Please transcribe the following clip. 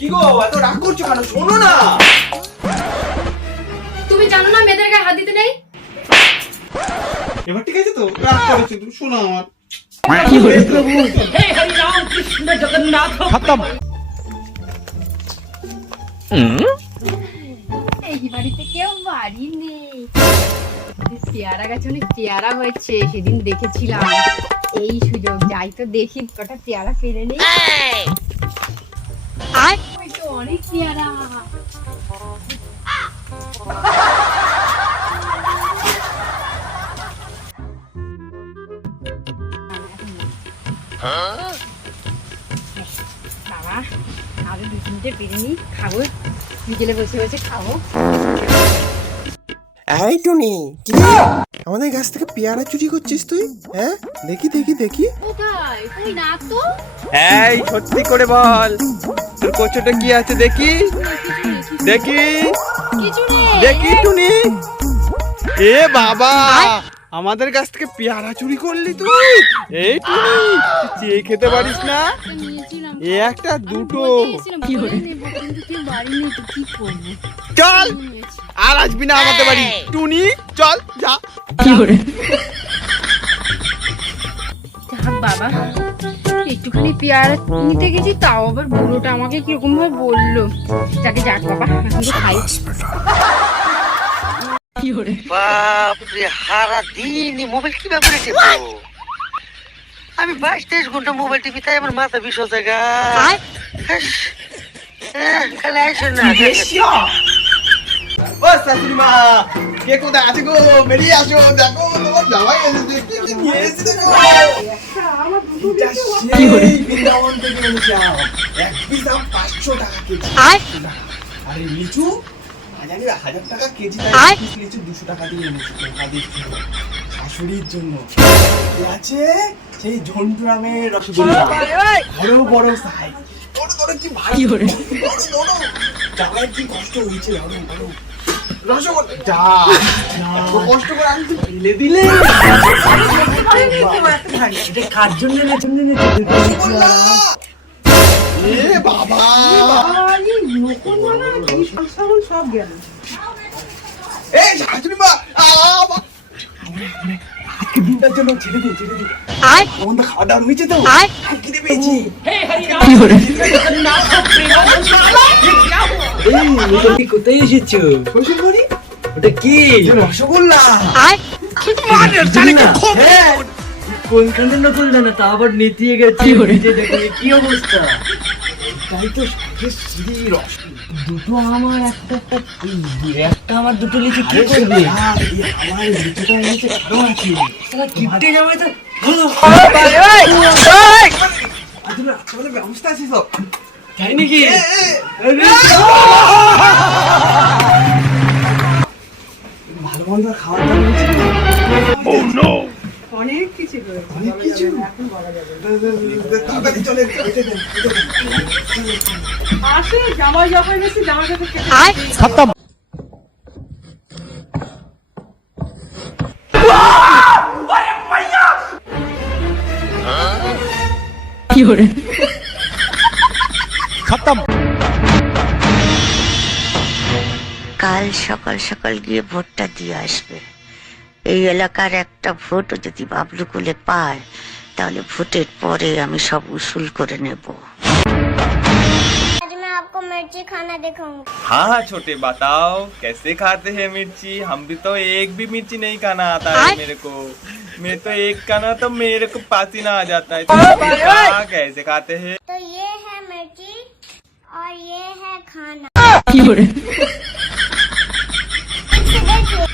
কি গো এত রাগ করছ কেন? শোনো না। তুমি জানো না মেয়েদের গায়ে হাত দিতে নেই? এবার ঠিক আছে তো রাগ করেছ তুমি শোনো আমার। এই বাড়িতে কেউ বাড়ি নেই। পেয়ারা গাছ অনেক পেয়ারা হয়েছে সেদিন দেখেছিলাম। এই সুযোগ যাই তো দেখি কটা পেয়ারা পেরে নেই। অনেক পেয়ারা বাবা আরও দু তিনটে পেরে নিই খাব। বিকেলে বসে বসে খাব। এই টুনি কি? আমাদের গাছ থেকে পেয়ারা চুরি করছিস তুই? হ্যাঁ? দেখি দেখি দেখি। কোথায়? কই না তো। এই সত্যি করে বল। তোর কচুটা কি আছে দেখি? দেখি। দেখি টুনি এ বাবা! আমাদের কাছ থেকে পেয়ারা চুরি করলি তুই? এই টুনি চেয়ে খেতে পারিস না? এ একটা দুটো। কি করে কি চল। আর আসবি না আমাদের বাড়ি। টুনি চল যা। থাক বাবা। একটুখানি পেয়ারা নিতে গেছি তাও আবার বুড়োটা আমাকে কীরকম ভাবে বলল। যাকে যাক বাবা এখন তো খাই। বাপরে সারা দিন মোবাইল করে টিপবো আমি বাইশ তেইশ ঘণ্টা মোবাইল টিপি তাই আমার মাথা বিশাল জায়গা খালি আইসো না। ও শাশুড়ি মা কে কোথায়? আছে গো বেরিয়ে আসো দেখো তোমার জামাই এসেছে। কি কি নিয়ে এসেছে দেখো। বৃন্দাবন থেকে এনেছিলাম এক পিস দাম পাঁচশো টাকা কেজি। আরে লিচু জানি হাজার টাকা কেজি তাই লিচু দুশো টাকা দিয়ে এনেছি শাশুড়ির জন্য। আছে সেই ঝন্টু রামের রসগোল্লা। বড় বড় সাইজ বড় বড় কি ভাই বড় বড় জামাইয়ের কি কষ্ট হয়েছে বড় বড় রসগোল্লা? যা। কষ্ট করে আনতে ফেলে দিলে। রসগোল্লা এ বাবা। এই শাশুড়ি মা আজকে দিনটার জন্য ছেড়ে দিন ছেড়ে দিন আমার তো খাওয়া দাওয়া হয়েছে তো। আর খিদে পেয়েছি। কোথায় এসেছ শ্বশুর ওটা কি রসগোল্লা হ্যাঁ কোনখানে নকল জানা তা আবার নেতিয়ে গেছে নিজে দেখো এ কি অবস্থা তাই তো সাথে শ্রী রস দুটো আমার একটা একটা আমার দুটো লিচু কি করবে আমার লিচুটা আছে কিপটে যাবে তো ব্যবস্থা আছে সব তাই নাকি ভালো মন্দ খাওয়ার দাওয়া হয়েছে অনেক কিছু অনেক কিছু তাড়াতাড়ি চলে খেতে দেন খেতে দেন কাল সকাল সকাল গিয়ে ভোটটা দিয়ে আসবে এই এলাকার একটা ভোটও যদি বাবলুকুলে পায় তাহলে ভোটের পরে আমি সব উসুল করে নেব आज मैं आपको मिर्ची खाना दिखाऊंगा हाँ हाँ छोटे बताओ कैसे खाते हैं मिर्ची हम भी तो एक भी मिर्ची नहीं खाना आता है मेरे को मैं तो एक खाना तो मेरे को पसीना आ जाता है तो बता, कैसे खाते हैं तो ये है मिर्ची और ये है खाना देखिए